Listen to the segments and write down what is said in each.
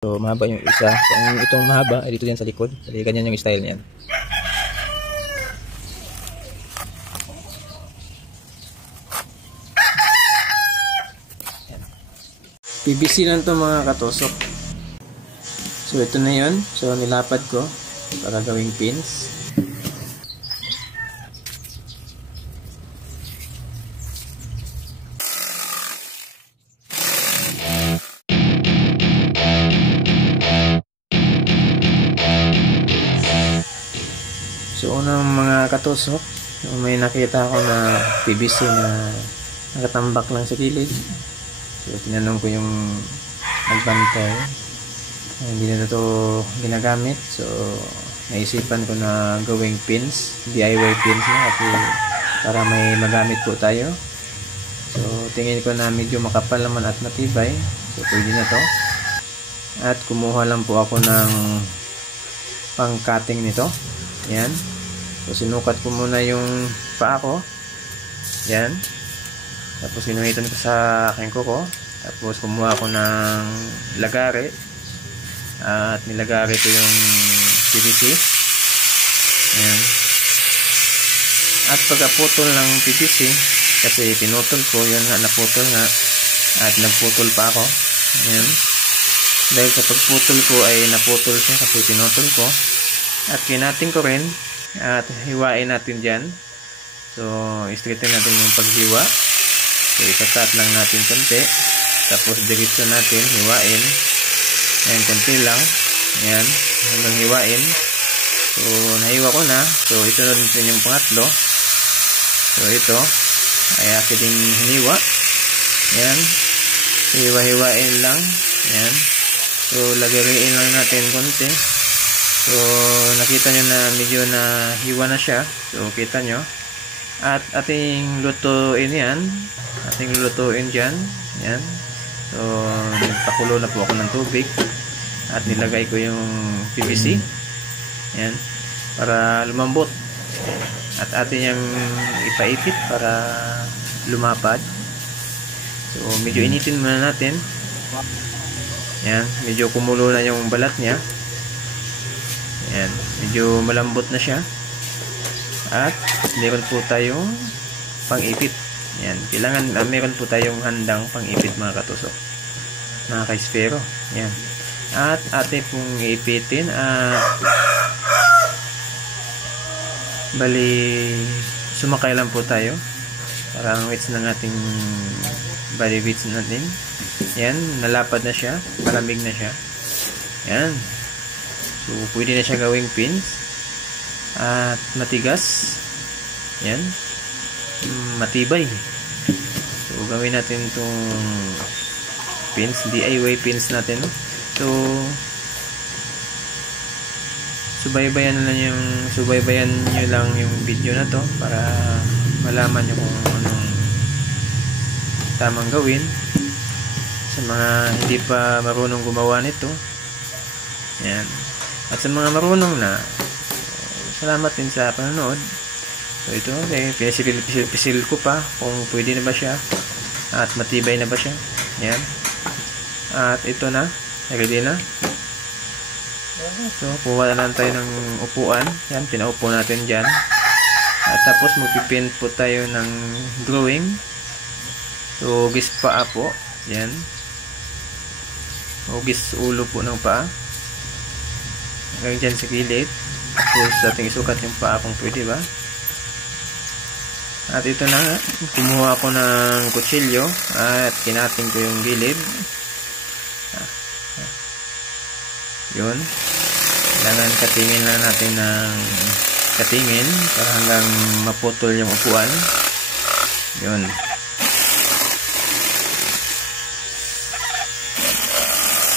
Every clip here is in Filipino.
So mahaba yung isa. So itong mahaba ay dito yan sa likod. Kasi ganyan yung style niyan. PVC lang to mga katusok. So ito na yun. So nilapad ko para gawing pins. So unang mga katusok, may nakita ako na PVC na nakatambak lang sa gilid. So tinanong ko yung nagbantay, hindi na ito ginagamit. So naisipan ko na gawing pins, DIY pins na, kasi para may magamit po tayo. So tingin ko na medyo makapal naman at matibay, so pwede na to. At kumuha lang po ako ng pang cutting nito. Yan. So sinukat ko muna yung paa ko. Yan. Tapos sinuhitan ko sa aking kuko. Tapos kumuha ako ng lagari. At nilagari ko yung PVC. Yan. At pagkaputol ng PVC, kasi pinutol ko, yun nga, naputol nga. At nagputol pa ako. Yan. Dahil sa pagputol ko ay naputol siya kasi pinutol ko. At kinating ko rin at hiwain natin dyan. So straighten natin yung paghiwa. So itakat lang natin konti, tapos diretso natin hiwain. Ayan, konti lang. Ayan, hanggang hiwain. So nahiwa ko na. So isunod natin yung pangatlo. So ito ay akin ding hiniwa. Ayan, hiwa-hiwain lang. Ayan. So lagariin lang natin konti. So nakita nyo na medyo na hiwa na siya. So kita nyo. At ating lutuin yan. Ating lutuin dyan. Yan. So nagpakulo na po ako ng tubig. At nilagay ko yung PVC. Yan. Para lumambot. At atin yung ipaipit para lumapad. So medyo initin muna natin. Yan. Medyo kumulo na yung balat niya. Yan, medyo malambot na siya. At meron po tayong pang-ipit. Yan, kailangan meron po tayong handang pang-ipit mga katusok, mga ka-espero. Yan. At atin pong ipitin. Bali sumakay lang po tayo para ang weights ng ating body weights natin. Yan, nalapad na siya, malamig na siya. Yan. So, pwede na siya gawing pins. At matigas. Yan. Matibay. So, gawin natin itong pins. DIY pins natin. So, subaybayan nyo lang yung video na to para malaman nyo kung anong tamang gawin. Sa mga hindi pa marunong gumawa nito. Yan. At sa mga marunong na, salamat din sa panonood. So ito, pinisil ko pa kung pwede na ba siya at matibay na ba siya. Yan. At ito na, ready na. So kuha na lang tayo ng upuan. Yan, pinaupo natin dyan. At tapos magpipint po tayo ng drawing. So hugis paa po. Yan. Hugis ulo po ng paa. Hanggang dyan sa gilid. Tapos ating isukat yung paa kung pwede ba. At ito na nga, kumuha ako ng kutsilyo at kinating ko yung gilid. Yun. Kailangan katingin na natin ng katingin para hanggang maputol yung upuan. Yun.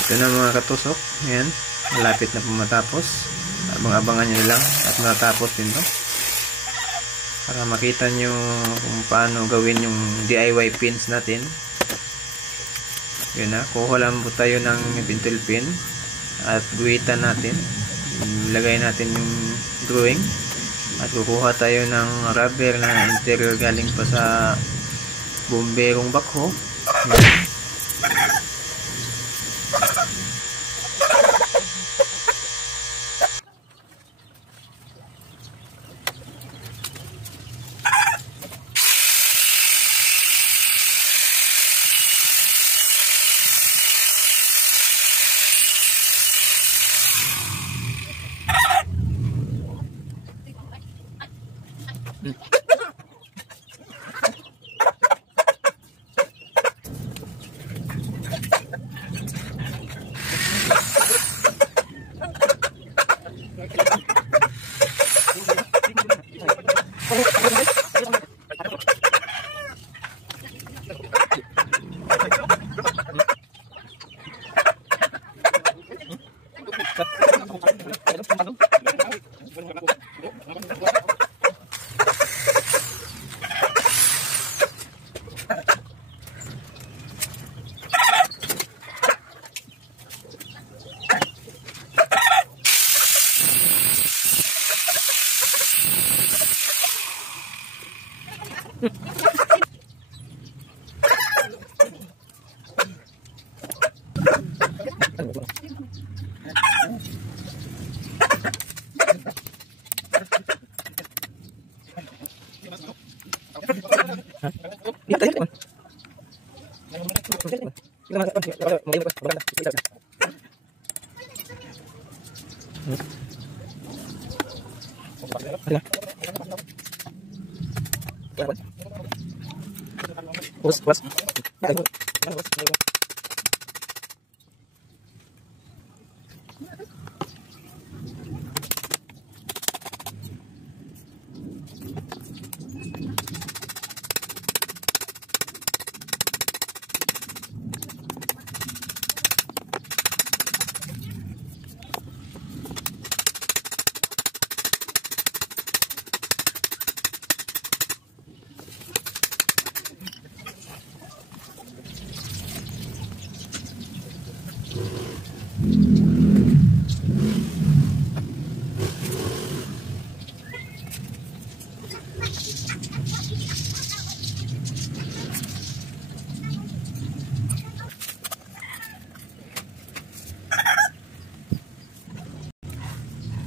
Ito na mga katusok. Yan. Malapit na po matapos. Abang-abangan nyo lang at matapos din to para makita nyo kung paano gawin yung DIY pins natin. Yun na, kuha lang po tayo ng pintel pin at guhitan natin, ilagay natin yung drawing at kukuha tayo ng rubber na interior galing pa sa bomberong bakho.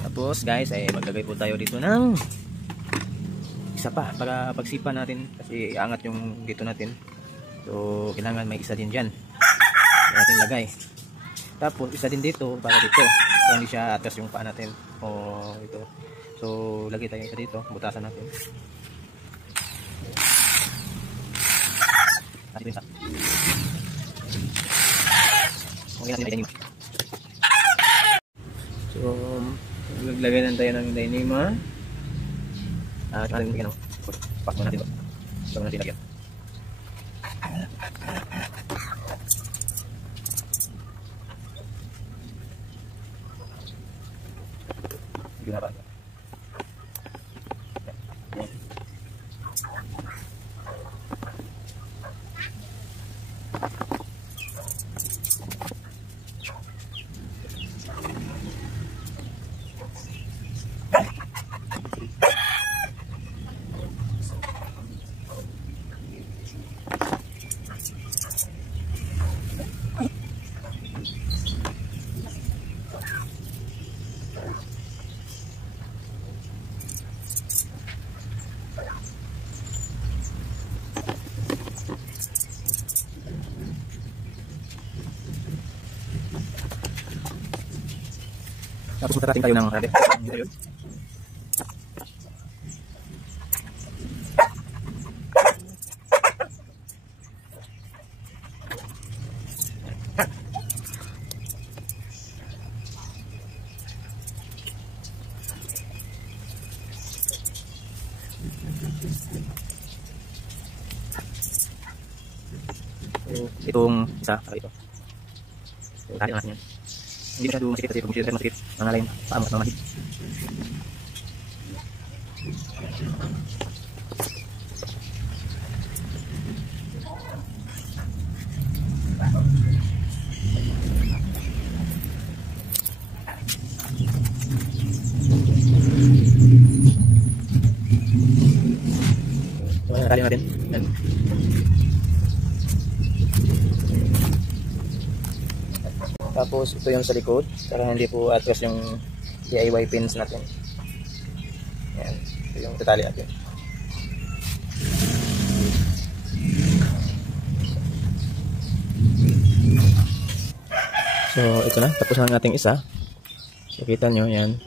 Tapos guys ay maglagay po tayo dito ng isa pa para pagsipa natin kasi angat yung dito natin. So kailangan may isa din dyan natin lagay. Tapos isa din dito para dito so hindi siya atras yung paa natin o ito. So lagay tayo isa dito, butasan natin. At ito isa. Okay natin yung so maglagay na tayo ng Dyneema. Natin bigyan ng pack mo natin. Ito natin lagyan. Gila ba? Tapos matarating tayo ng rade. Ayun. So, itong isa, ito. So, tayo natin yan. Hindi masyado masikip kasi kung masyado masikip mga lain paamot mga mahid. So nakakali natin yan. Tapos ito yung sa likod para hindi po atras yung DIY pins natin. Yan, ito yung tatali natin. So ito na, tapos na ang ating isa. So kita nyo yan.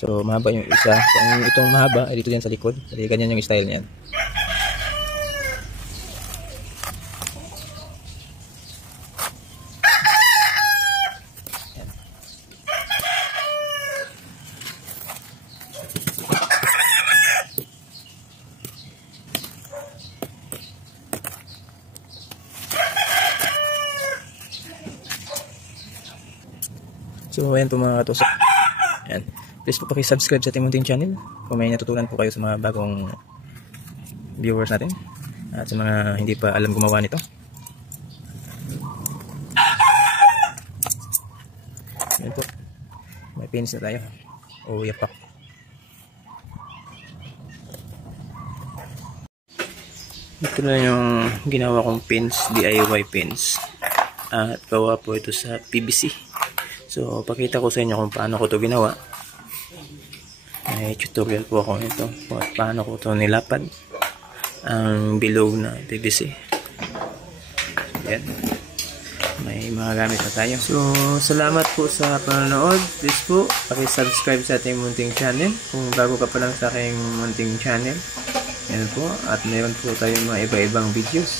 So mahaba yung isa. So itong mahaba ay dito yan sa likod. Kasi ganyan yung style niyan. So ayan po mga katusok. Ayan. Please po paki-subscribe sa ating munting channel kung may natutunan po kayo sa mga bagong viewers natin at sa mga hindi pa alam gumawa nito. Ayan po. May pins na tayo. O yapak. Ito na yung ginawa kong pins, DIY pins. At gawa po ito sa PVC. So, pakita ko sa inyo kung paano ko ito ginawa. May tutorial po ako nito kung paano ko ito nilapad ang bilog na PVC. Yan. May mga gamit na tayo. So, salamat po sa panonood. Please po, paki-subscribe sa ating munting channel. Kung bago ka pa lang sa aking munting channel. Yan po. At mayroon po tayong mga iba-ibang videos.